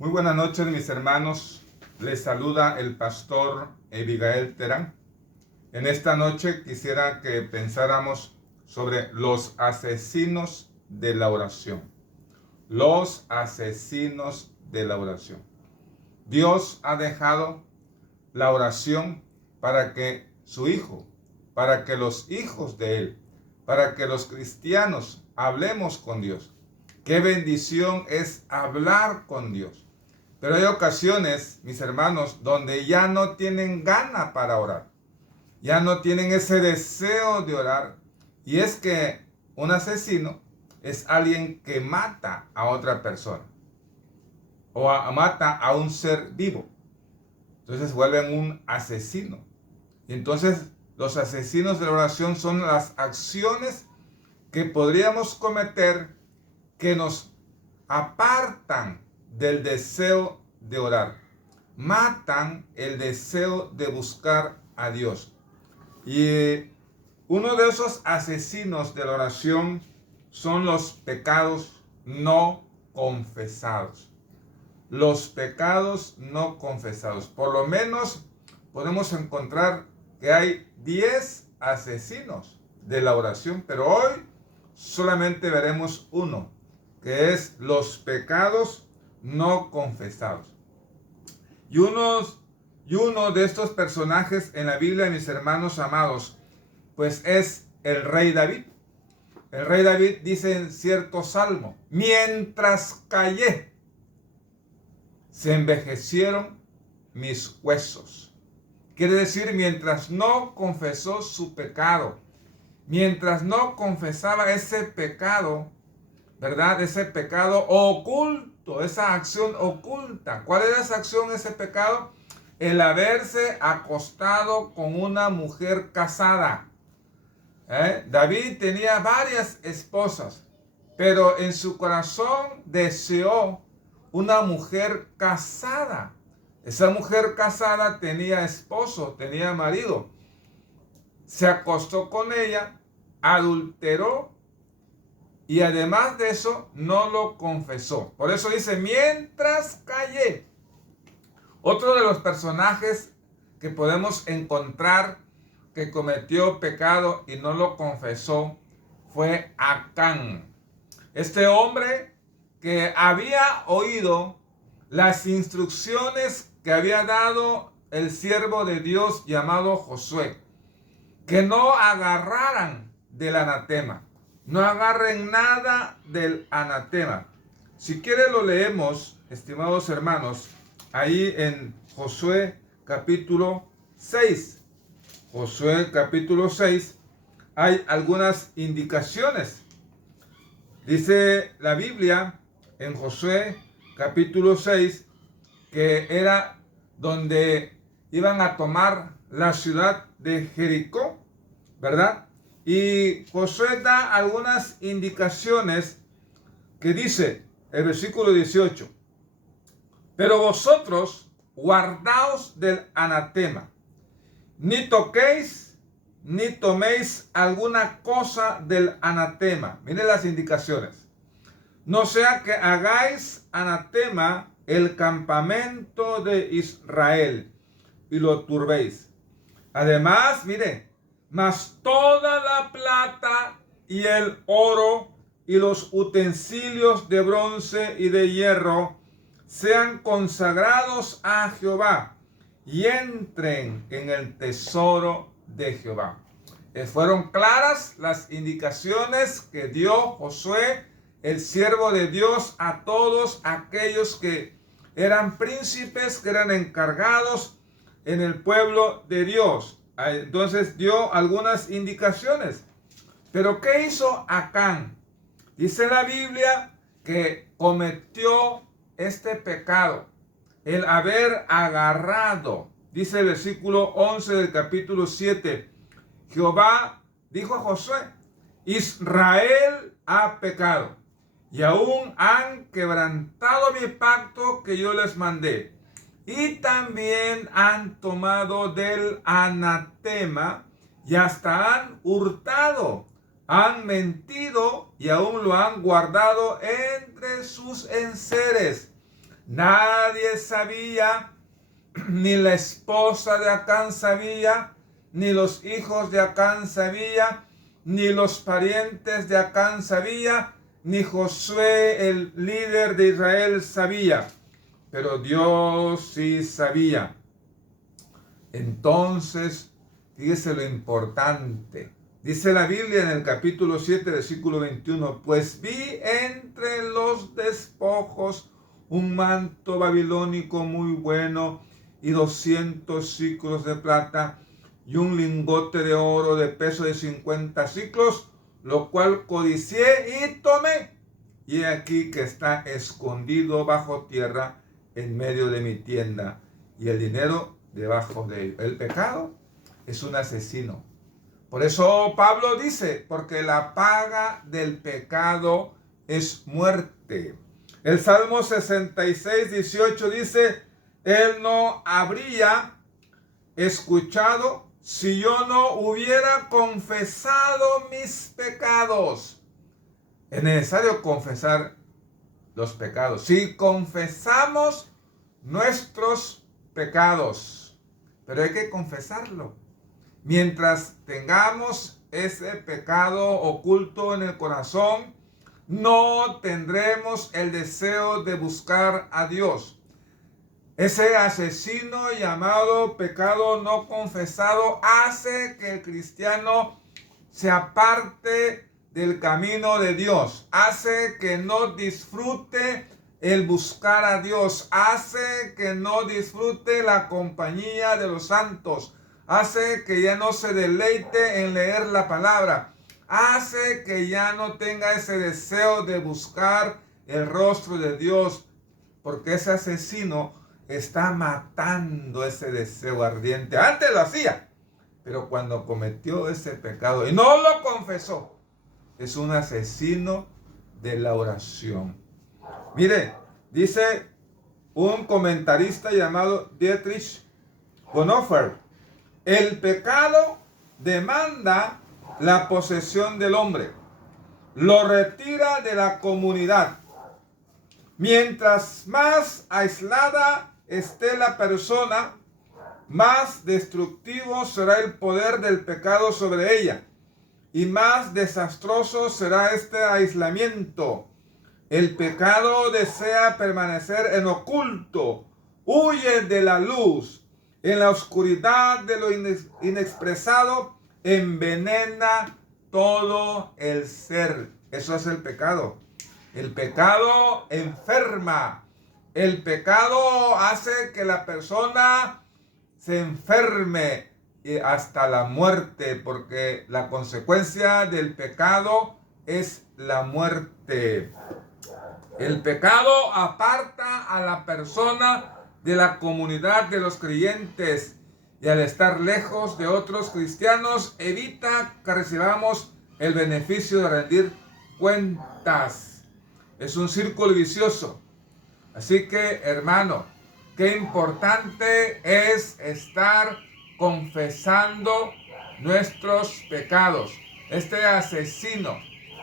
Muy buenas noches, mis hermanos. Les saluda el pastor Abigail Terán. En esta noche quisiera que pensáramos sobre los asesinos de la oración. Los asesinos de la oración. Dios ha dejado la oración para que su Hijo, para que los hijos de Él, para que los cristianos hablemos con Dios. Qué bendición es hablar con Dios. Pero hay ocasiones, mis hermanos, donde ya no tienen gana para orar. Ya no tienen ese deseo de orar. Y es que un asesino es alguien que mata a otra persona. O mata a un ser vivo. Entonces vuelven un asesino. Y entonces los asesinos de la oración son las acciones que podríamos cometer que nos apartan del deseo de orar. Matan el deseo de buscar a Dios. Y uno de esos asesinos de la oración son los pecados no confesados. Los pecados no confesados. Por lo menos podemos encontrar que hay 10 asesinos de la oración, pero hoy solamente veremos uno, que es los pecados no confesados. Y uno de estos personajes en la Biblia, mis hermanos amados, pues es el rey David. El rey David dice en cierto salmo: mientras callé, se envejecieron mis huesos. Quiere decir, mientras no confesó su pecado, mientras no confesaba ese pecado, ¿verdad? Ese pecado oculto, esa acción oculta. ¿Cuál era esa acción, ese pecado? El haberse acostado con una mujer casada. David tenía varias esposas, pero en su corazón deseó una mujer casada. Esa mujer casada tenía esposo, tenía marido. Se acostó con ella, adulteró, y además de eso, no lo confesó. Por eso dice, mientras callé. Otro de los personajes que podemos encontrar que cometió pecado y no lo confesó fue Acán. Este hombre que había oído las instrucciones que había dado el siervo de Dios llamado Josué, que no agarraran del anatema. No agarren nada del anatema. Si quiere lo leemos, estimados hermanos, ahí en Josué capítulo 6. Josué capítulo 6 hay algunas indicaciones. Dice la Biblia en Josué capítulo 6 que era donde iban a tomar la ciudad de Jericó, ¿verdad? Y Josué da algunas indicaciones que dice el versículo 18: pero vosotros guardaos del anatema, ni toquéis ni toméis alguna cosa del anatema. Miren las indicaciones. No sea que hagáis anatema el campamento de Israel y lo turbéis. Además, mire, mas toda la plata y el oro y los utensilios de bronce y de hierro sean consagrados a Jehová y entren en el tesoro de Jehová. Fueron claras las indicaciones que dio Josué, el siervo de Dios, a todos aquellos que eran príncipes, que eran encargados en el pueblo de Dios. Entonces dio algunas indicaciones. Pero ¿qué hizo Acán? Dice la Biblia que cometió este pecado, el haber agarrado. Dice el versículo 11 del capítulo 7. Jehová dijo a Josué: Israel ha pecado y aún han quebrantado mi pacto que yo les mandé. Y también han tomado del anatema y hasta han hurtado, han mentido y aún lo han guardado entre sus enseres. Nadie sabía, ni la esposa de Acán sabía, ni los hijos de Acán sabía, ni los parientes de Acán sabía, ni Josué, el líder de Israel, sabía. Pero Dios sí sabía. Entonces, fíjese lo importante. Dice la Biblia en el capítulo 7, versículo 21, pues vi entre los despojos un manto babilónico muy bueno y 200 siclos de plata y un lingote de oro de peso de 50 siclos, lo cual codicié y tomé. Y aquí que está escondido bajo tierra en medio de mi tienda, y el dinero debajo de él. El pecado es un asesino. Por eso Pablo dice, porque la paga del pecado es muerte. El Salmo 66, 18 dice, él no habría escuchado si yo no hubiera confesado mis pecados. Es necesario confesar los pecados. Si confesamos nuestros pecados, pero hay que confesarlo. Mientras tengamos ese pecado oculto en el corazón, no tendremos el deseo de buscar a Dios. Ese asesino llamado pecado no confesado hace que el cristiano se aparte del camino de Dios, hace que no disfrute el buscar a Dios, hace que no disfrute la compañía de los santos, hace que ya no se deleite en leer la palabra, hace que ya no tenga ese deseo de buscar el rostro de Dios, porque ese asesino está matando ese deseo ardiente. Antes lo hacía, pero cuando cometió ese pecado y no lo confesó, es un asesino de la oración. Mire, dice un comentarista llamado Dietrich Bonhoeffer, el pecado demanda la posesión del hombre, lo retira de la comunidad. Mientras más aislada esté la persona, más destructivo será el poder del pecado sobre ella y más desastroso será este aislamiento. El pecado desea permanecer en oculto, huye de la luz, en la oscuridad de lo inexpresado, envenena todo el ser. Eso es el pecado. El pecado enferma. El pecado hace que la persona se enferme hasta la muerte, porque la consecuencia del pecado es la muerte. El pecado aparta a la persona de la comunidad de los creyentes y al estar lejos de otros cristianos evita que recibamos el beneficio de rendir cuentas. Es un círculo vicioso. Así que, hermano, qué importante es estar confesando nuestros pecados. Este asesino,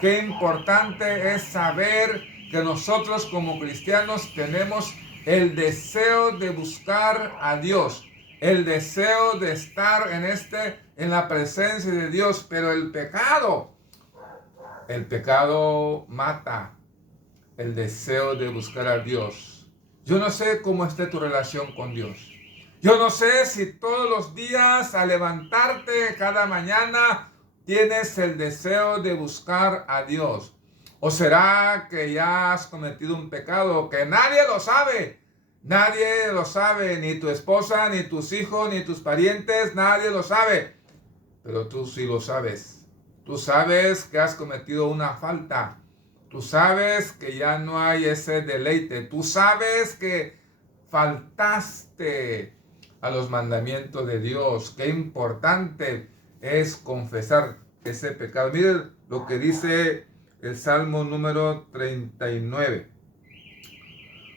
qué importante es saber que nosotros como cristianos tenemos el deseo de buscar a Dios, el deseo de estar en la presencia de Dios, pero el pecado mata el deseo de buscar a Dios. Yo no sé cómo esté tu relación con Dios. Yo no sé si todos los días al levantarte cada mañana tienes el deseo de buscar a Dios. ¿O será que ya has cometido un pecado que nadie lo sabe? Nadie lo sabe, ni tu esposa, ni tus hijos, ni tus parientes, nadie lo sabe. Pero tú sí lo sabes. Tú sabes que has cometido una falta. Tú sabes que ya no hay ese deleite. Tú sabes que faltaste a los mandamientos de Dios. Qué importante es confesar ese pecado. Miren lo que dice el Salmo número 39.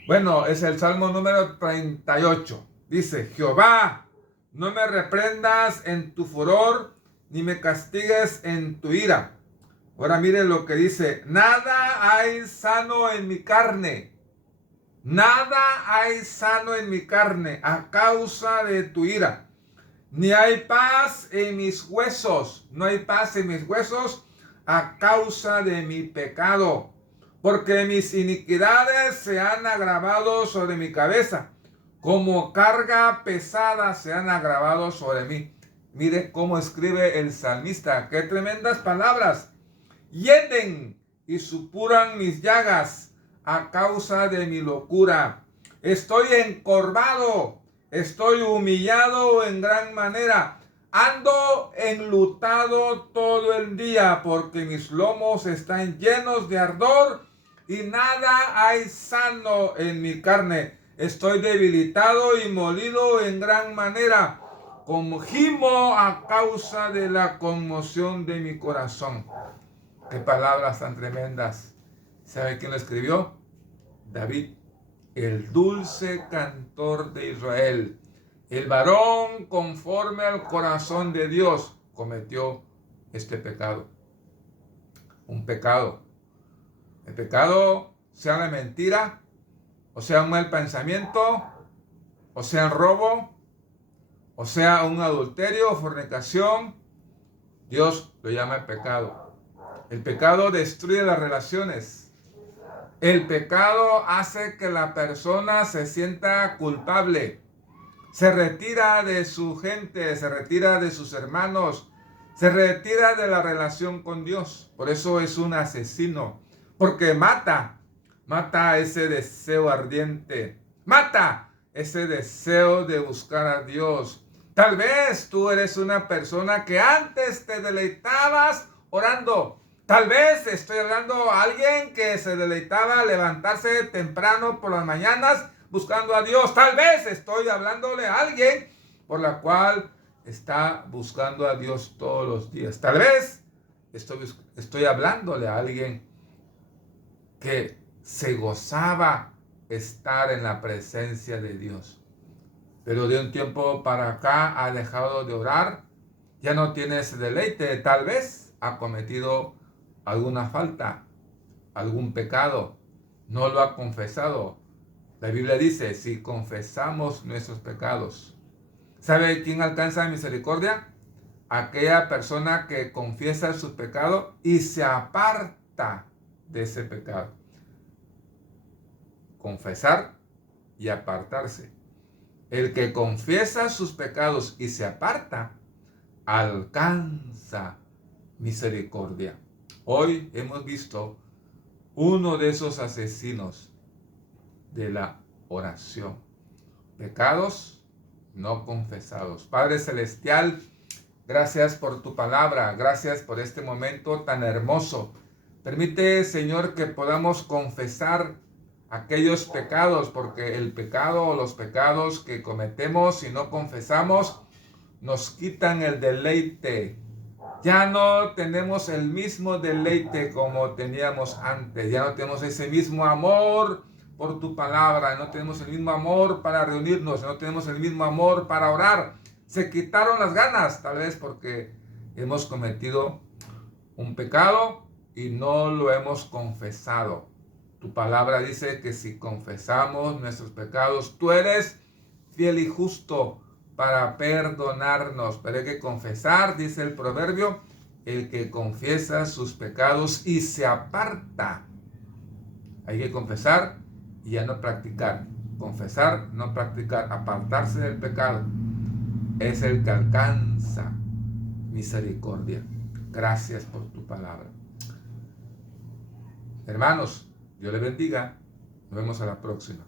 Bueno, es el Salmo número 38. Dice, Jehová, no me reprendas en tu furor, ni me castigues en tu ira. Ahora miren lo que dice, nada hay sano en mi carne. Nada hay sano en mi carne a causa de tu ira. Ni hay paz en mis huesos. No hay paz en mis huesos a causa de mi pecado. Porque mis iniquidades se han agravado sobre mi cabeza. Como carga pesada se han agravado sobre mí. Mire cómo escribe el salmista. Qué tremendas palabras. Hieden y supuran mis llagas a causa de mi locura. Estoy encorvado, estoy humillado en gran manera. Ando enlutado todo el día porque mis lomos están llenos de ardor y nada hay sano en mi carne. Estoy debilitado y molido en gran manera. Como gimo a causa de la conmoción de mi corazón. Qué palabras tan tremendas. ¿Sabe quién lo escribió? David, el dulce cantor de Israel. El varón conforme al corazón de Dios cometió este pecado. Un pecado. El pecado, sea la mentira, o sea un mal pensamiento, o sea un robo, o sea un adulterio o fornicación, Dios lo llama pecado. El pecado destruye las relaciones. El pecado hace que la persona se sienta culpable. Se retira de su gente, se retira de sus hermanos, se retira de la relación con Dios. Por eso es un asesino, porque mata ese deseo ardiente, mata ese deseo de buscar a Dios. Tal vez tú eres una persona que antes te deleitabas orando. Tal vez estoy hablando a alguien que se deleitaba levantarse temprano por las mañanas buscando a Dios. Tal vez estoy hablándole a alguien por la cual está buscando a Dios todos los días. Tal vez estoy hablándole a alguien que se gozaba estar en la presencia de Dios. Pero de un tiempo para acá ha dejado de orar, ya no tiene ese deleite. Tal vez ha cometido alguna falta, algún pecado, no lo ha confesado. La Biblia dice, si confesamos nuestros pecados, ¿sabe quién alcanza misericordia? Aquella persona que confiesa su pecado y se aparta de ese pecado. Confesar y apartarse. El que confiesa sus pecados y se aparta, alcanza misericordia. Hoy hemos visto uno de esos asesinos de la oración. Pecados no confesados. Padre Celestial, gracias por tu palabra. Gracias por este momento tan hermoso. Permite, Señor, que podamos confesar aquellos pecados, porque el pecado o los pecados que cometemos y no confesamos nos quitan el deleite. Ya no tenemos el mismo deleite como teníamos antes. Ya no tenemos ese mismo amor por tu palabra. No tenemos el mismo amor para reunirnos. No tenemos el mismo amor para orar. Se quitaron las ganas, tal vez porque hemos cometido un pecado y no lo hemos confesado. Tu palabra dice que si confesamos nuestros pecados, tú eres fiel y justo para perdonarnos. Pero hay que confesar, dice el proverbio, el que confiesa sus pecados y se aparta. Hay que confesar y ya no practicar. Confesar, no practicar, apartarse del pecado. Es el que alcanza misericordia. Gracias por tu palabra. Hermanos, Dios les bendiga. Nos vemos a la próxima.